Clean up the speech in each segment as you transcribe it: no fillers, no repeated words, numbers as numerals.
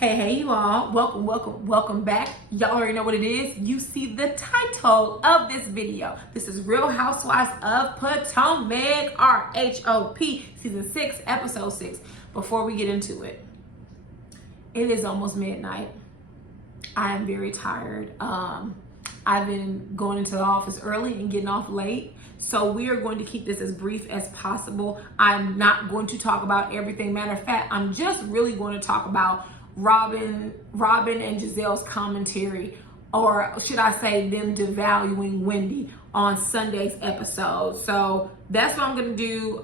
Hey, you all. Welcome back. Y'all already know what it is. You see the title of this video. This is Real Housewives of Potomac, RHOP, Season 6, Episode 6. Before we get into it, it is almost midnight. I am very tired. I've been going into the office early and getting off late. So we are going to keep this as brief as possible. I'm not going to talk about everything. Matter of fact, I'm just really going to talk about Robyn and Gizelle's commentary, or should I say them devaluing Wendy on Sunday's episode. So that's what I'm going to do.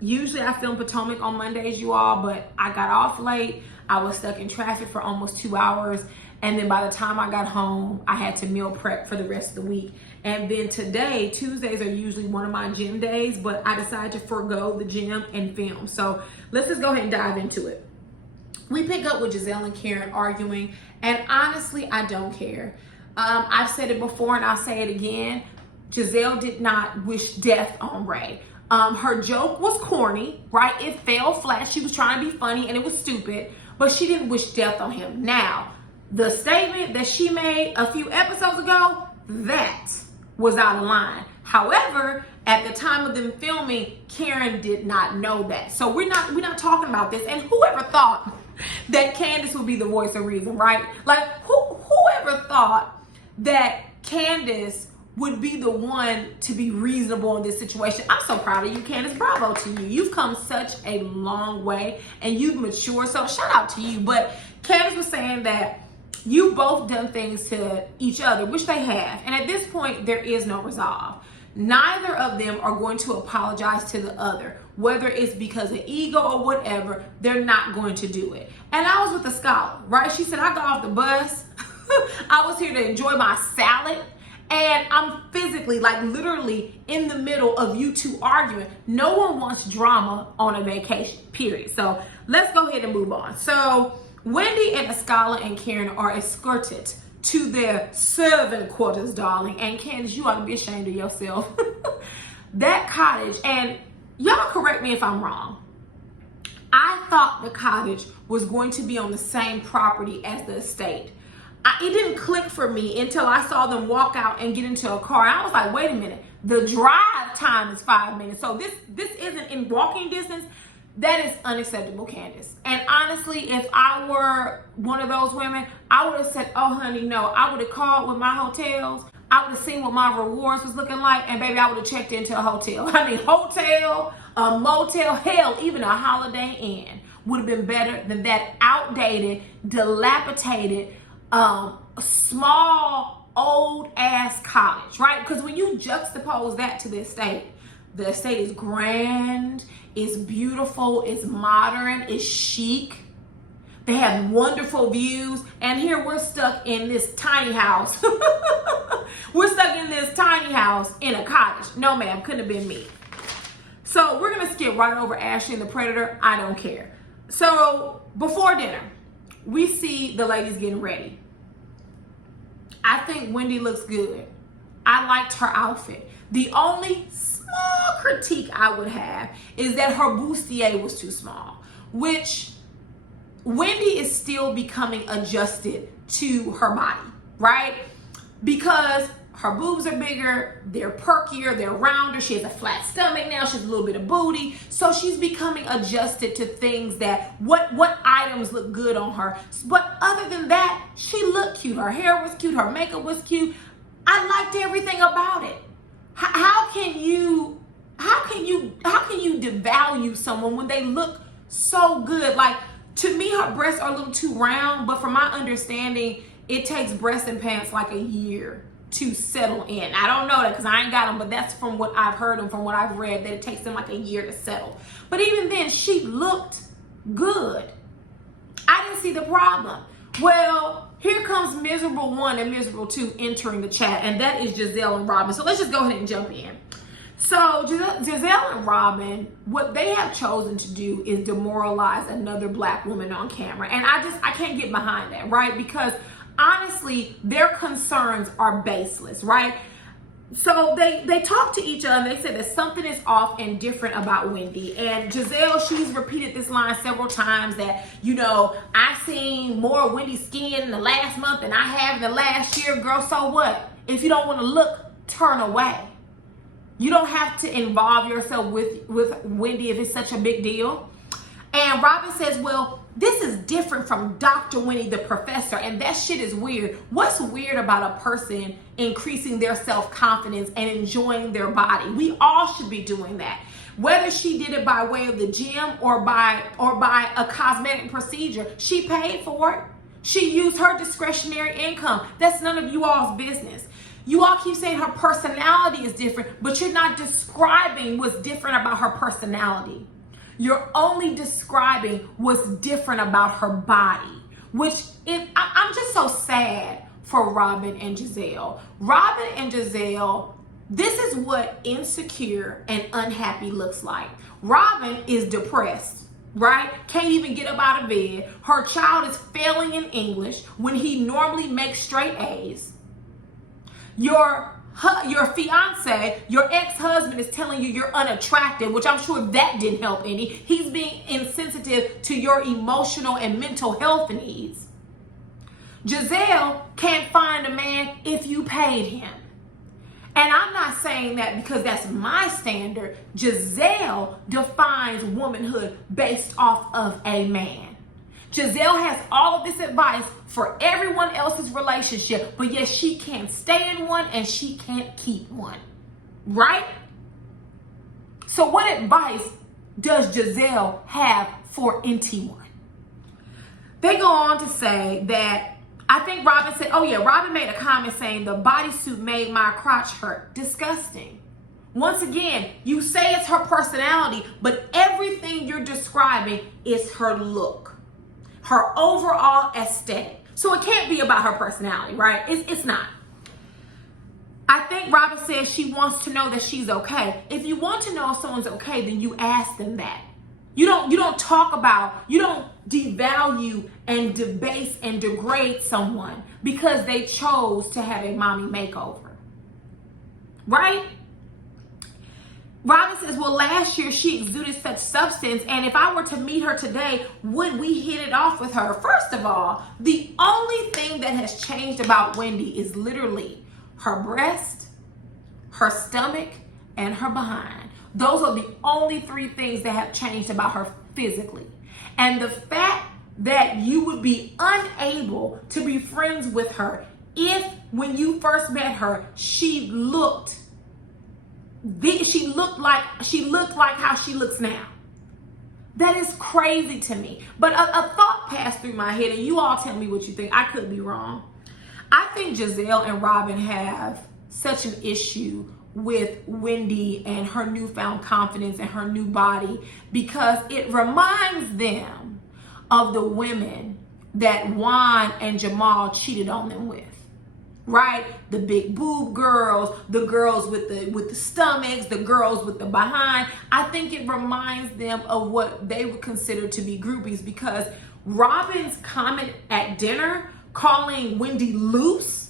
Usually I film Potomac on Mondays, you all, but I got off late. I was stuck in traffic for almost 2 hours. And then by the time I got home, I had to meal prep for the rest of the week. And then today, Tuesdays are usually one of my gym days, but I decided to forego the gym and film. So let's just go ahead and dive into it. We pick up with Gizelle and Karen arguing, and honestly, I don't care. I've said it before and I'll say it again. Gizelle did not wish death on Ray. Her joke was corny, right? It fell flat. She was trying to be funny and it was stupid, but she didn't wish death on him. Now, the statement that she made a few episodes ago, that was out of line. However, at the time of them filming, Karen did not know that. So we're not talking about this. And whoever thought that Candace would be the voice of reason, right? Like whoever thought that Candace would be the one to be reasonable in this situation. I'm so proud of you, Candace. Bravo to you. You've come such a long way and you've matured. So shout out to you. But Candace was saying that you both done things to each other, which they have. And at this point, there is no resolve. Neither of them are going to apologize to the other. Whether it's because of ego or whatever, they're not going to do it. And I was with the scholar, right? She said, I got off the bus. I was here to enjoy my salad. And I'm physically, like literally in the middle of you two arguing. No one wants drama on a vacation, period. So let's go ahead and move on. So Wendy and Escala and Karen are escorted to their servant quarters, darling. And Candace, you ought to be ashamed of yourself. That cottage, and y'all correct me if I'm wrong, I thought the cottage was going to be on the same property as the estate. It didn't click for me until I saw them walk out and get into a car. I was like, wait a minute, the drive time is 5 minutes. So this isn't in walking distance. That is unacceptable, Candace. And honestly, if I were one of those women, I would have said, oh, honey, no. I would have called with my hotels. I would have seen what my rewards was looking like. And baby, I would have checked into a hotel. I mean, hotel, a motel, hell, even a Holiday Inn would have been better than that outdated, dilapidated, small, old ass cottage, right? Because when you juxtapose that to the estate is grand, it's beautiful, it's modern, it's chic. They have wonderful views. And here we're stuck in this tiny house. We're stuck in this tiny house in a cottage. No, ma'am, couldn't have been me. So we're going to skip right over Ashley and the Predator. I don't care. So before dinner, we see the ladies getting ready. I think Wendy looks good. I liked her outfit. The only small critique I would have is that her bustier was too small, which Wendy is still becoming adjusted to her body, right? Because her boobs are bigger, they're perkier, they're rounder. She has a flat stomach now. She has a little bit of booty. So she's becoming adjusted to things that, what items look good on her. But other than that, she looked cute. Her hair was cute. Her makeup was cute. I liked everything about it. How can you devalue someone when they look so good? Like, to me, her breasts are a little too round, but from my understanding, it takes breasts and pants like a year to settle in. I don't know that because I ain't got them, but that's from what I've heard and from what I've read, that it takes them like a year to settle. But even then, she looked good. I didn't see the problem. Well, here comes miserable 1 and miserable 2 entering the chat, and that is Gizelle and Robyn. So let's just go ahead and jump in. So Gizelle and Robyn, what they have chosen to do is demoralize another black woman on camera. And I can't get behind that, right? Because honestly, their concerns are baseless, right? So they talk to each other and they said that something is off and different about Wendy. And Gizelle, she's repeated this line several times that, I seen more Wendy skin in the last month than I have in the last year. Girl, so what? If you don't want to look, turn away. You don't have to involve yourself with Wendy if it's such a big deal. And Robyn says, well, this is different from Dr. Winnie the professor, and that shit is weird. What's weird about a person increasing their self-confidence and enjoying their body? We all should be doing that. Whether she did it by way of the gym or by a cosmetic procedure, she paid for it. She used her discretionary income. That's none of you all's business. You all keep saying her personality is different, but you're not describing what's different about her personality. You're only describing what's different about her body, I'm just so sad for Robyn and Gizelle. Robyn and Gizelle, this is what insecure and unhappy looks like. Robyn is depressed, right? Can't even get up out of bed. Her child is failing in English when he normally makes straight A's. Your fiance, your ex-husband is telling you you're unattractive, which I'm sure that didn't help any. He's being insensitive to your emotional and mental health needs. Gizelle can't find a man if you paid him. And I'm not saying that because that's my standard. Gizelle defines womanhood based off of a man. Gizelle has all of this advice for everyone else's relationship, but yet she can't stay in one and she can't keep one, right? So what advice does Gizelle have for anyone? They go on to say that, I think Robyn said, Robyn made a comment saying the bodysuit made my crotch hurt. Disgusting. Once again, you say it's her personality, but everything you're describing is her look. Her overall aesthetic. So it can't be about her personality, right? It's not. I think Robyn says she wants to know that she's okay. If you want to know if someone's okay, then you ask them that. You don't devalue and debase and degrade someone because they chose to have a mommy makeover. Right? Robyn says, well, last year she exuded such substance, and if I were to meet her today, would we hit it off with her? First of all, the only thing that has changed about Wendy is literally her breast, her stomach, and her behind. Those are the only three things that have changed about her physically. And the fact that you would be unable to be friends with her if when you first met her, she looked like how she looks now. That is crazy to me. But a thought passed through my head, and you all tell me what you think. I could be wrong. I think Gizelle and Robyn have such an issue with Wendy and her newfound confidence and her new body because it reminds them of the women that Juan and Jamal cheated on them with. Right? The big boob girls, the girls with the stomachs, the girls with the behind. I think it reminds them of what they would consider to be groupies because Robyn's comment at dinner calling Wendy loose.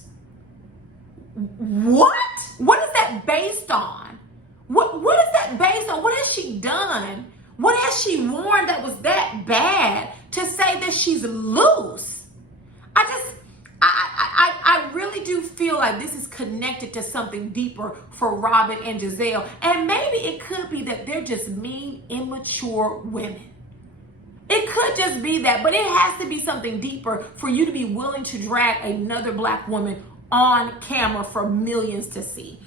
What? What is that based on? What is that based on? What has she done? What has she worn that was that bad to say that she's loose? I really do feel like this is connected to something deeper for Robyn and Gizelle. And maybe it could be that they're just mean, immature women. It could just be that, but it has to be something deeper for you to be willing to drag another black woman on camera for millions to see.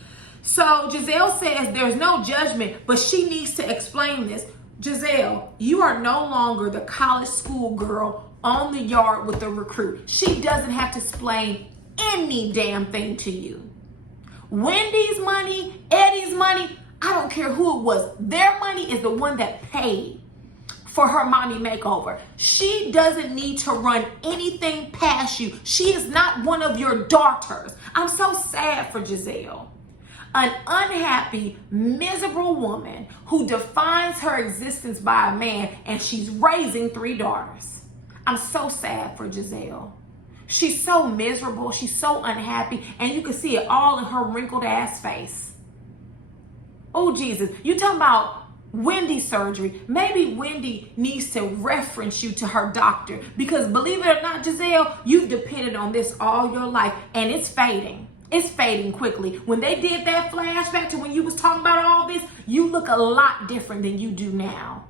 So Gizelle says there's no judgment, but she needs to explain this. Gizelle, you are no longer the college school girl on the yard with the recruit. She doesn't have to explain any damn thing to you. Wendy's money, Eddie's money, I don't care who it was. Their money is the one that paid for her mommy makeover. She doesn't need to run anything past you. She is not one of your daughters. I'm so sad for Gizelle. An unhappy, miserable woman who defines her existence by a man, and she's raising 3 daughters. I'm so sad for Gizelle. She's so miserable. She's so unhappy. And you can see it all in her wrinkled ass face. Oh, Jesus. You talking about Wendy surgery. Maybe Wendy needs to reference you to her doctor. Because believe it or not, Gizelle, you've depended on this all your life. And it's fading. It's fading quickly. When they did that flashback to when you was talking about all this, you look a lot different than you do now.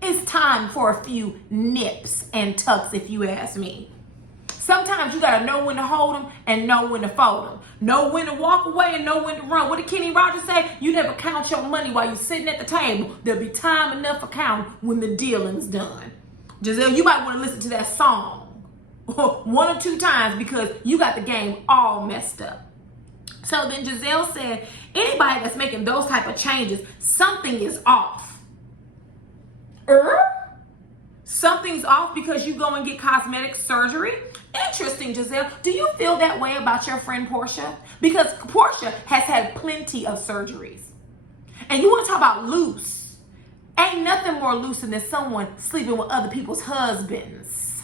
It's time for a few nips and tucks, if you ask me. Sometimes you gotta know when to hold them and know when to fold them. Know when to walk away and know when to run. What did Kenny Rogers say? You never count your money while you're sitting at the table. There'll be time enough for counting when the dealing's done. Giselle, you might want to listen to that song one or two times because you got the game all messed up. So then Giselle said, anybody that's making those type of changes, something is off. Something's off because you go and get cosmetic surgery? Interesting, Giselle. Do you feel that way about your friend Portia? Because Portia has had plenty of surgeries. And you want to talk about loose. Ain't nothing more loose than someone sleeping with other people's husbands.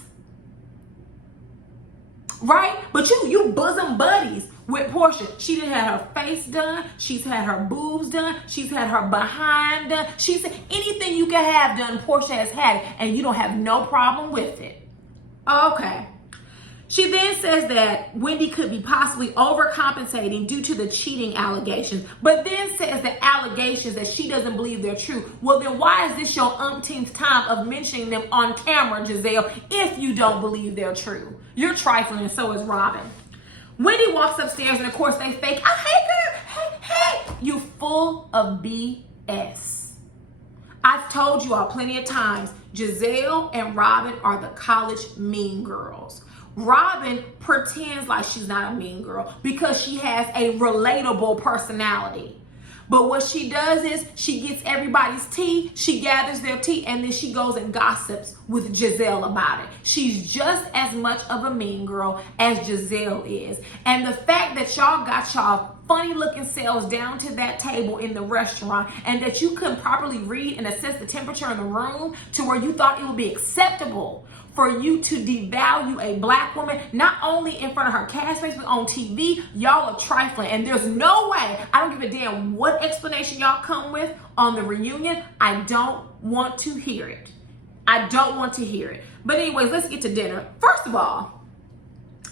Right? But you bosom buddies with Portia. She done had her face done. She's had her boobs done. She's had her behind done. She's anything you can have done, Portia has had it, and you don't have no problem with it. Okay. She then says that Wendy could be possibly overcompensating due to the cheating allegations, but then says the allegations that she doesn't believe they're true. Well, then why is this your umpteenth time of mentioning them on camera, Giselle, if you don't believe they're true? You're trifling, and so is Robyn. Wendy walks upstairs, and of course they fake, oh, hey, girl, hey. You full of BS. I've told you all plenty of times, Gizelle and Robyn are the college mean girls. Robyn pretends like she's not a mean girl because she has a relatable personality. But what she does is she gets everybody's tea, she gathers their tea, and then she goes and gossips with Gizelle about it. She's just as much of a mean girl as Gizelle is. And the fact that y'all got y'all funny looking selves down to that table in the restaurant and that you couldn't properly read and assess the temperature in the room to where you thought it would be acceptable for you to devalue a black woman, not only in front of her castmates, but on TV, y'all are trifling. And there's no way, I don't give a damn what explanation y'all come with on the reunion, I don't want to hear it. I don't want to hear it. But anyways, let's get to dinner. First of all,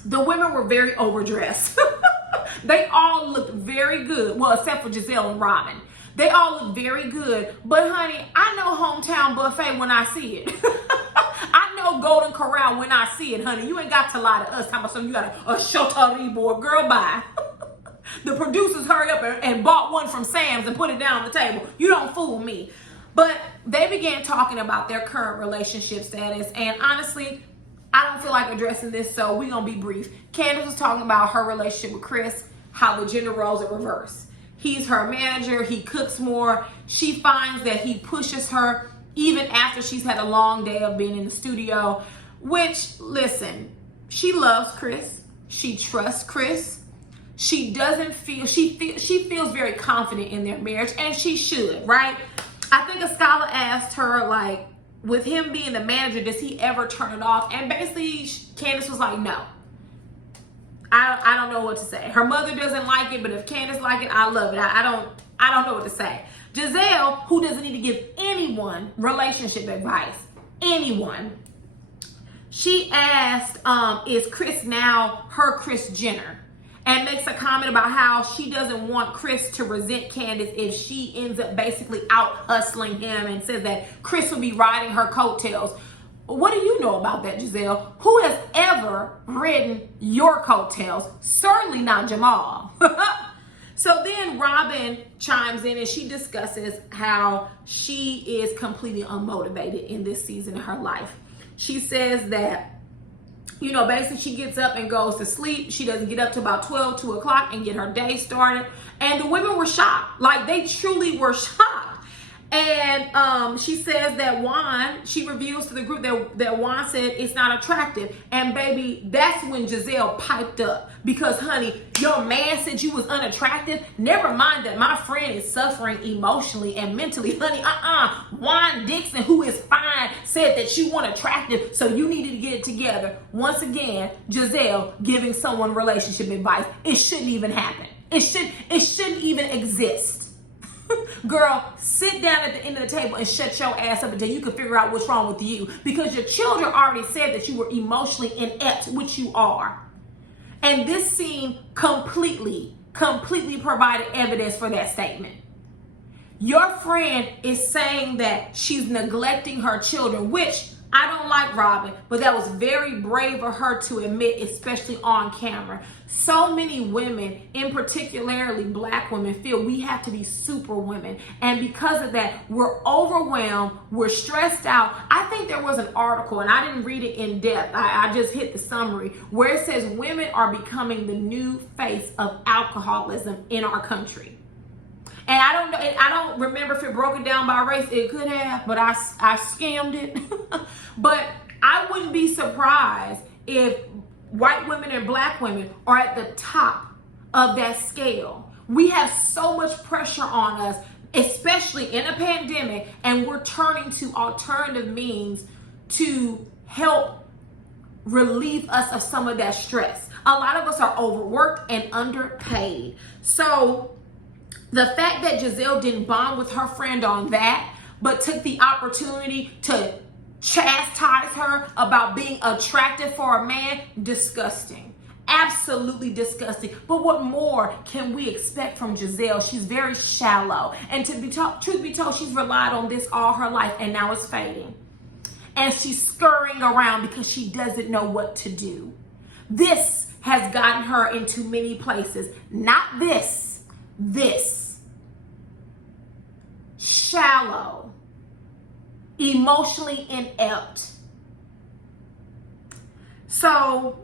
the women were very overdressed. They all looked very good. Well, except for Gizelle and Robyn. They all look very good. But honey, I know hometown buffet when I see it. I know Golden Corral when I see it, honey. You ain't got to lie to us. Talking about something you got a Chateauneuf board. Girl, bye. The producers hurried up and bought one from Sam's and put it down on the table. You don't fool me. But they began talking about their current relationship status. And honestly, I don't feel like addressing this, so we're going to be brief. Candace was talking about her relationship with Chris, how the gender roles are reversed. He's her manager. He cooks more. She finds that he pushes her even after she's had a long day of being in the studio, which, listen, she loves Chris. She trusts Chris. She doesn't feel, she feels very confident in their marriage, and she should, right? I think a scholar asked her, like, with him being the manager, does he ever turn it off? And basically, Candace was like, no. I don't know what to say. Her mother doesn't like it, but if Candace like it, I love it. I don't know what to say. Gizelle, who doesn't need to give anyone relationship advice, anyone, she asked, is Chris now her Kris Jenner? And makes a comment about how she doesn't want Chris to resent Candace if she ends up basically out hustling him, and says that Chris will be riding her coattails. What do you know about that, Gizelle? Who has ever ridden your coattails? Certainly not Jamal. So then Robyn chimes in and she discusses how she is completely unmotivated in this season of her life. She says that, you know, basically she gets up and goes to sleep. She doesn't get up to about 2 o'clock and get her day started. And the women were shocked. Like, they truly were shocked. And she says that Juan, she reveals to the group that Juan said it's not attractive. And baby, that's when Gizelle piped up. Because honey, your man said you was unattractive. Never mind that my friend is suffering emotionally and mentally. Honey, Juan Dixon, who is fine, said that you weren't attractive, so you needed to get it together. Once again, Gizelle giving someone relationship advice. It shouldn't even happen. It shouldn't even exist. Girl, sit down at the end of the table and shut your ass up until you can figure out what's wrong with you. Because your children already said that you were emotionally inept, which you are. And this scene completely provided evidence for that statement. Your friend is saying that she's neglecting her children, which I don't like Robyn, but that was very brave of her to admit, especially on camera. So many women, in particularly black women, feel we have to be super women. And because of that, we're overwhelmed, we're stressed out. I think there was an article, and I didn't read it in depth. I just hit the summary, where it says women are becoming the new face of alcoholism in our country. And I don't know, I don't remember if it broke it down by race. It could have, but I skimmed it. But I wouldn't be surprised if white women and black women are at the top of that scale. We have so much pressure on us, especially in a pandemic, and we're turning to alternative means to help relieve us of some of that stress. A lot of us are overworked and underpaid. So the fact that Gizelle didn't bond with her friend on that, but took the opportunity to chastise her about being attractive for a man, disgusting. Absolutely disgusting. But what more can we expect from Gizelle? She's very shallow. And truth be told, she's relied on this all her life, and now it's fading. And she's scurrying around because she doesn't know what to do. This has gotten her into many places. Not this. This. Shallow. Emotionally inept. So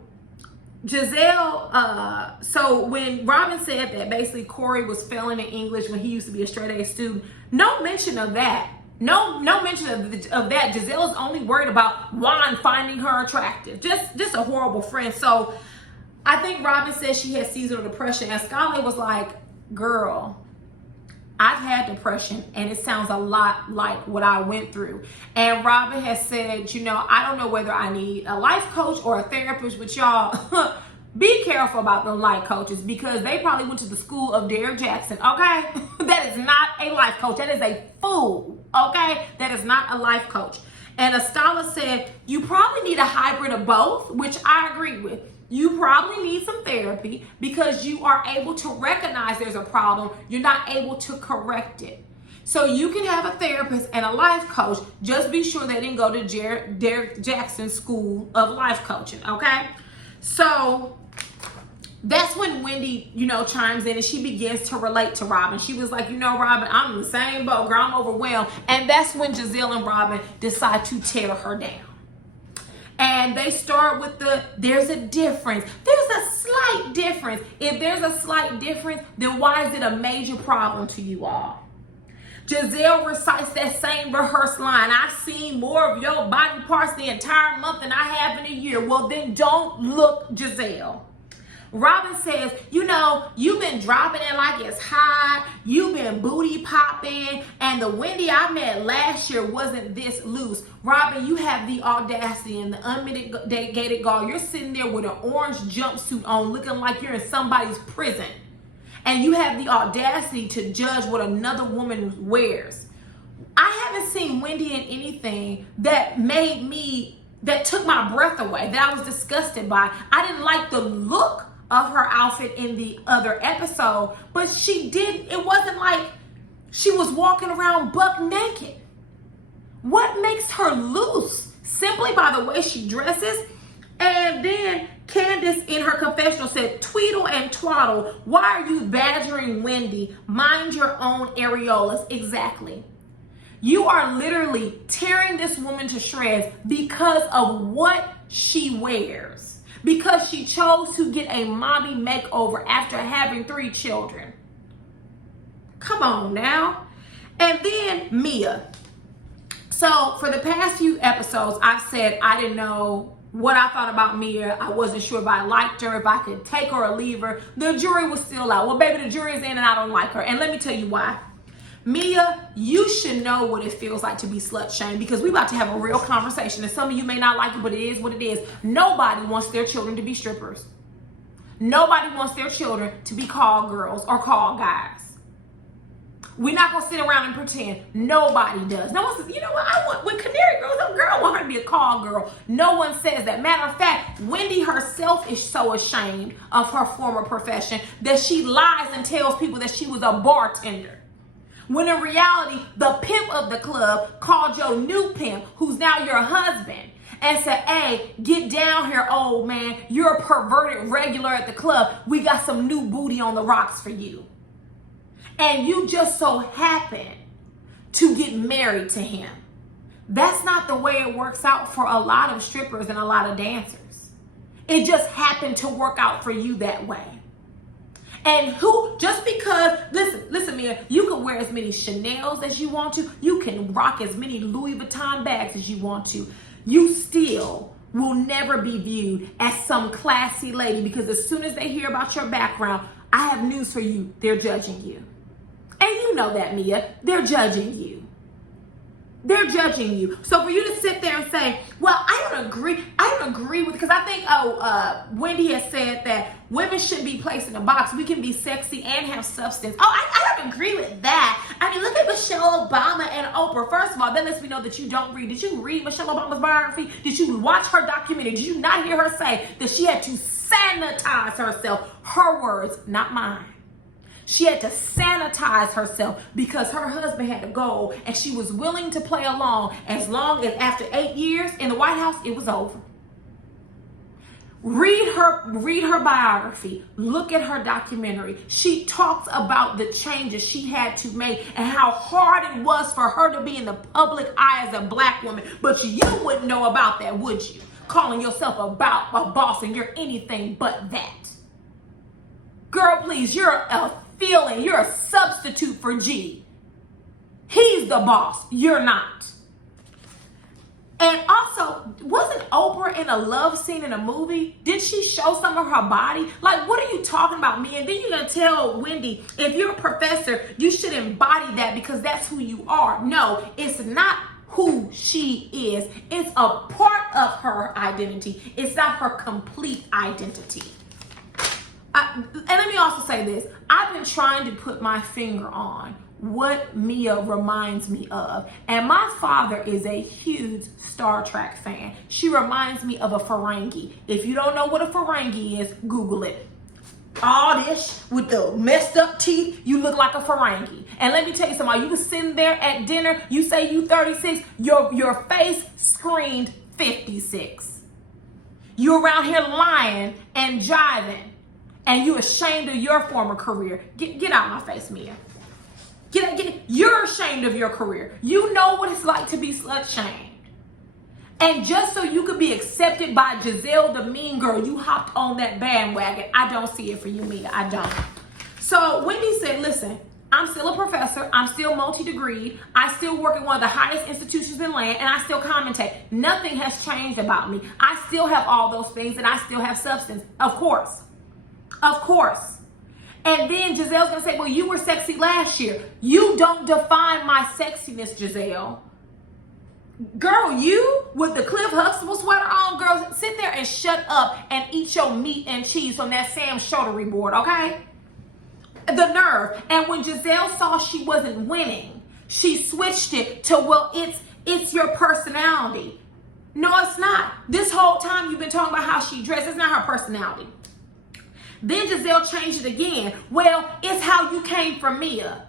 Gizelle, so when Robyn said that basically Corey was failing in English when he used to be a straight A student, no mention of that. No mention of that. Gizelle is only worried about Juan finding her attractive. Just a horrible friend. So I think Robyn said she had seasonal depression, and Skylar was like, girl, I've had depression, and it sounds a lot like what I went through. And Robyn has said, you know, I don't know whether I need a life coach or a therapist, but y'all, be careful about the life coaches, because they probably went to the school of Derek Jackson, okay? That is not a life coach. That is a fool, okay? That is not a life coach. And a scholar said, you probably need a hybrid of both, which I agree with. You probably need some therapy because you are able to recognize there's a problem. You're not able to correct it. So you can have a therapist and a life coach. Just be sure they didn't go to Derek Jackson School of Life Coaching, okay? So that's when Wendy, chimes in, and she begins to relate to Robyn. She was like, Robyn, I'm in the same boat, girl, I'm overwhelmed. And that's when Gizelle and Robyn decide to tear her down. And they start with there's a difference. There's a slight difference. If there's a slight difference, then why is it a major problem to you all? Gizelle recites that same rehearsed line. I've seen more of your body parts the entire month than I have in a year. Well, then don't look Gizelle. Robyn says, you've been dropping it like it's hot. You've been booty popping. And the Wendy I met last year wasn't this loose. Robyn, you have the audacity and the unmitigated gall. You're sitting there with an orange jumpsuit on looking like you're in somebody's prison. And you have the audacity to judge what another woman wears. I haven't seen Wendy in anything that took my breath away, that I was disgusted by. I didn't like the look of her outfit in the other episode, but it wasn't like she was walking around buck naked. What makes her loose? Simply by the way she dresses. And then Candace in her confessional said, tweedle and twaddle, why are you badgering Wendy? Mind your own areolas. Exactly. You are literally tearing this woman to shreds because of what she wears. Because she chose to get a mommy makeover after having 3 children. Come on now. And then Mia. So for the past few episodes, I've said I didn't know what I thought about Mia. I wasn't sure if I liked her, if I could take her or leave her. The jury was still out. Well, baby, the jury is in and I don't like her. And let me tell you why. Mia, you should know what it feels like to be slut shamed, because we're about to have a real conversation. And some of you may not like it, but it is what it is. Nobody wants their children to be strippers. Nobody wants their children to be called girls or called guys. We're not going to sit around and pretend. Nobody does. No one says, you know what, when Canary grows up, girl, I want her to be a call girl. No one says that. Matter of fact, Wendy herself is so ashamed of her former profession that she lies and tells people that she was a bartender. When in reality, the pimp of the club called your new pimp, who's now your husband, and said, hey, get down here, old man. You're a perverted regular at the club. We got some new booty on the rocks for you. And you just so happen to get married to him. That's not the way it works out for a lot of strippers and a lot of dancers. It just happened to work out for you that way. And just because, listen, Mia, you can wear as many Chanels as you want to. You can rock as many Louis Vuitton bags as you want to. You still will never be viewed as some classy lady, because as soon as they hear about your background, I have news for you. They're judging you. And you know that, Mia. They're judging you. They're judging you. So for you to sit there and say, well, I don't agree with, because I think, Wendy has said that women shouldn't be placed in a box. We can be sexy and have substance. Oh, I don't agree with that. I mean, look at Michelle Obama and Oprah. First of all, that lets me know that you don't read. Did you read Michelle Obama's biography? Did you watch her documentary? Did you not hear her say that she had to sanitize herself? Her words, not mine. She had to sanitize herself because her husband had to go, and she was willing to play along as long as after 8 years in the White House, it was over. Read her biography. Look at her documentary. She talks about the changes she had to make and how hard it was for her to be in the public eye as a black woman. But you wouldn't know about that, would you? Calling yourself a boss and you're anything but that. Girl, please, you're a substitute for G. He's the boss. You're not. And also, wasn't Oprah in a love scene in a movie? Did she show some of her body? Like, what are you talking about, me? And then you're going to tell Wendy, if you're a professor, you should embody that because that's who you are. No, it's not who she is. It's a part of her identity. It's not her complete identity. And let me also say this. I've been trying to put my finger on what Mia reminds me of. And my father is a huge Star Trek fan. She reminds me of a Ferengi. If you don't know what a Ferengi is, Google it. All this with the messed up teeth, you look like a Ferengi. And let me tell you something. You was sitting there at dinner, you say you 36, your face screamed 56. You around here lying and jiving. And you ashamed of your former career. Get out my face, Mia. You're ashamed of your career. You know what it's like to be slut shamed. And just so you could be accepted by Gizelle, the mean girl, you hopped on that bandwagon. I don't see it for you, Mia. I don't. So Wendy said, listen, I'm still a professor. I'm still multi-degreed. I still work at one of the highest institutions in land, and I still commentate. Nothing has changed about me. I still have all those things, and I still have substance. Of course. Of course. And then Gizelle's going to say, well, you were sexy last year. You don't define my sexiness, Gizelle. Girl, you with the Cliff Huxtable sweater on, girl, sit there and shut up and eat your meat and cheese from that Sam Shouldery board, okay? The nerve. And when Gizelle saw she wasn't winning, she switched it to, well, it's your personality. No, it's not. This whole time you've been talking about how she dressed. It's not her personality. Then Gizelle changed it again. Well, it's how you came from Mia.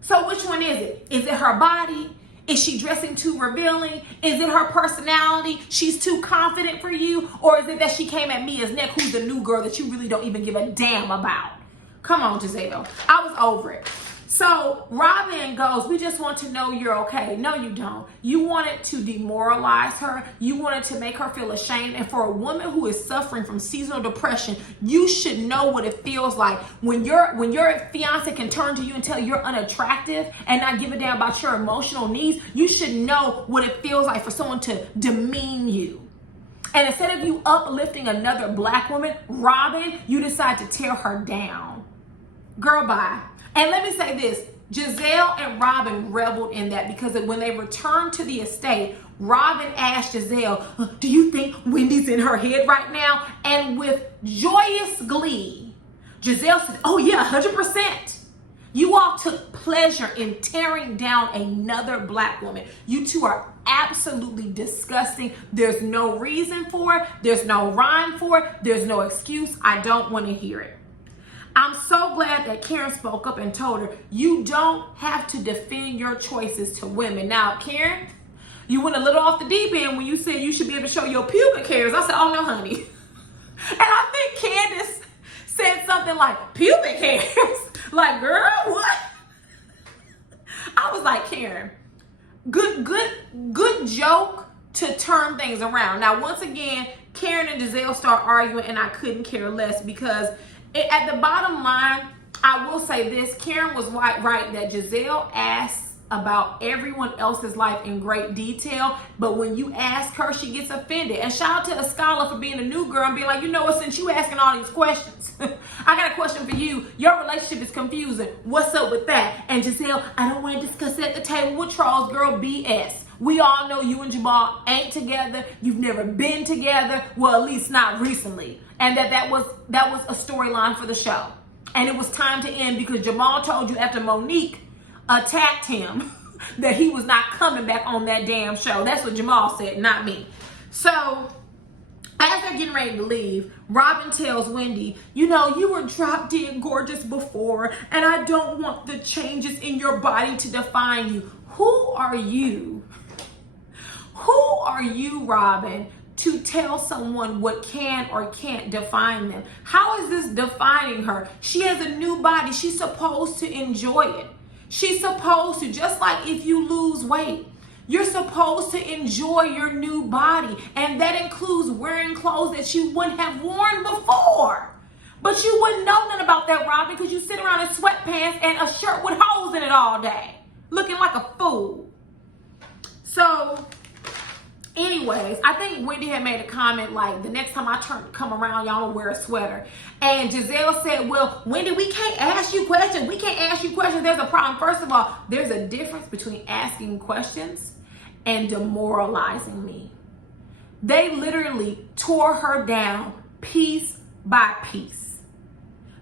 So which one is it? Is it her body? Is she dressing too revealing? Is it her personality? She's too confident for you? Or is it that she came at Mia's neck, who's the new girl that you really don't even give a damn about? Come on, Gizelle. I was over it. So Robyn goes, we just want to know you're okay. No, you don't. You wanted to demoralize her. You wanted to make her feel ashamed. And for a woman who is suffering from seasonal depression, you should know what it feels like when your fiance can turn to you and tell you you're unattractive and not give a damn about your emotional needs. You should know what it feels like for someone to demean you. And instead of you uplifting another black woman, Robyn, you decide to tear her down. Girl, bye. And let me say this, Gizelle and Robyn reveled in that, because when they returned to the estate, Robyn asked Gizelle, do you think Wendy's in her head right now? And with joyous glee, Gizelle said, oh yeah, 100%. You all took pleasure in tearing down another black woman. You two are absolutely disgusting. There's no reason for it. There's no rhyme for it. There's no excuse. I don't want to hear it. I'm so glad that Karen spoke up and told her, you don't have to defend your choices to women. Now, Karen, you went a little off the deep end when you said you should be able to show your pubic hairs. I said, oh no, honey. And I think Candace said something like, pubic hairs? Like, girl, what? I was like, Karen, good joke to turn things around. Now, once again, Karen and Gizelle start arguing, and I couldn't care less, because at the bottom line, I will say this, Karen was right that Gizelle asks about everyone else's life in great detail, but when you ask her, she gets offended. And shout out to Escala for being a new girl and being like, you know what, since you asking all these questions, I got a question for you. Your relationship is confusing. What's up with that? And Gizelle, I don't want to discuss it at the table with Charles. Girl, BS. We all know you and Jamal ain't together. You've never been together. Well, at least not recently. And that was a storyline for the show. And it was time to end, because Jamal told you after Monique attacked him that he was not coming back on that damn show. That's what Jamal said, not me. So as they're getting ready to leave, Robyn tells Wendy, you know, you were drop dead gorgeous before, and I don't want the changes in your body to define you. Who are you? Who are you, Robyn, to tell someone what can or can't define them? How is this defining her? She has a new body. She's supposed to enjoy it. She's supposed to, just like if you lose weight, you're supposed to enjoy your new body. And that includes wearing clothes that you wouldn't have worn before. But you wouldn't know nothing about that, Robyn, because you sit around in sweatpants and a shirt with holes in it all day, looking like a fool. So anyways, I think Wendy had made a comment like, the next time I come around, y'all will wear a sweater. And Gizelle said, well, Wendy, we can't ask you questions. We can't ask you questions. There's a problem. First of all, there's a difference between asking questions and demoralizing me. They literally tore her down piece by piece.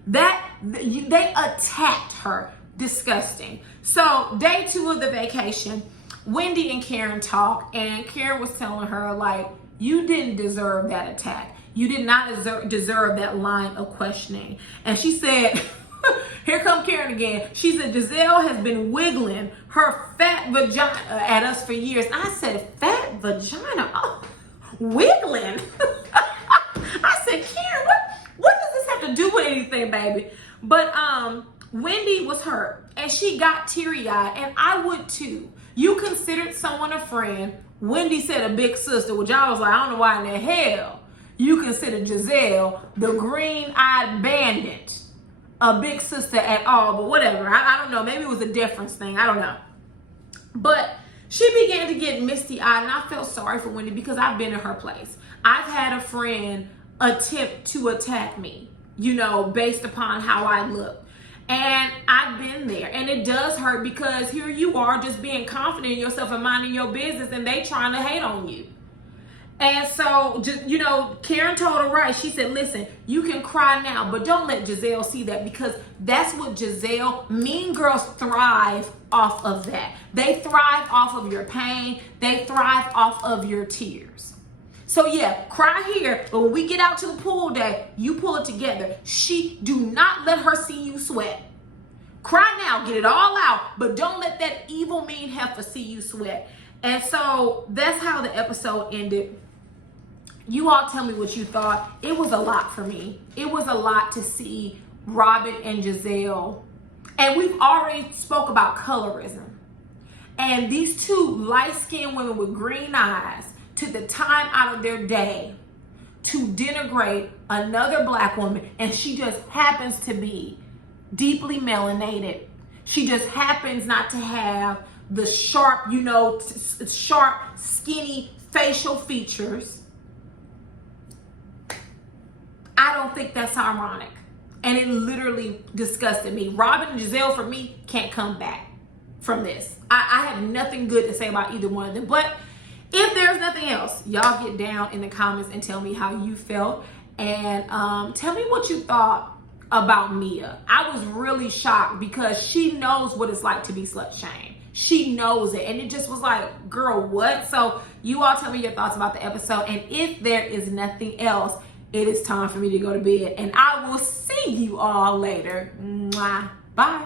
They attacked her. Disgusting. So day 2 of the vacation, Wendy and Karen talk, and Karen was telling her, like, you didn't deserve that attack. You did not deserve that line of questioning. And she said, here come Karen again. She said, Gizelle has been wiggling her fat vagina at us for years. And I said, fat vagina? Oh, wiggling? I said, Karen, what does this have to do with anything, baby? But Wendy was hurt, and she got teary-eyed, and I would too. You considered someone a friend. Wendy said a big sister, which I was like, I don't know why in the hell you considered Gizelle the green-eyed bandit a big sister at all, but whatever. I don't know. Maybe it was a difference thing. I don't know. But she began to get misty-eyed, and I felt sorry for Wendy, because I've been in her place. I've had a friend attempt to attack me, you know, based upon how I look. And I've been there, and it does hurt, because here you are just being confident in yourself and minding your business, and they trying to hate on you. And so, just, you know, Karen told her right. She said, listen, you can cry now, but don't let Gizelle see that, because that's what Gizelle, mean girls thrive off of that. They thrive off of your pain. They thrive off of your tears. So yeah, cry here, but when we get out to the pool day, you pull it together. Do not let her see you sweat. Cry now, get it all out, but don't let that evil, mean heifer see you sweat. And so that's how the episode ended. You all tell me what you thought. It was a lot for me. It was a lot to see Robyn and Gizelle And we've already spoke about colorism. And these two light-skinned women with green eyes took the time out of their day to denigrate another black woman, and she just happens to be deeply melanated. She just happens not to have the sharp, sharp, skinny facial features. I don't think that's ironic. And it literally disgusted me. Robyn and Gizelle, for me, can't come back from this. I have nothing good to say about either one of them. But if there's nothing else, y'all get down in the comments and tell me how you felt. And tell me what you thought about Mia. I was really shocked because she knows what it's like to be slut shamed. She knows it. And it just was like, girl, what? So you all tell me your thoughts about the episode. And if there is nothing else, it is time for me to go to bed. And I will see you all later. Mwah. Bye.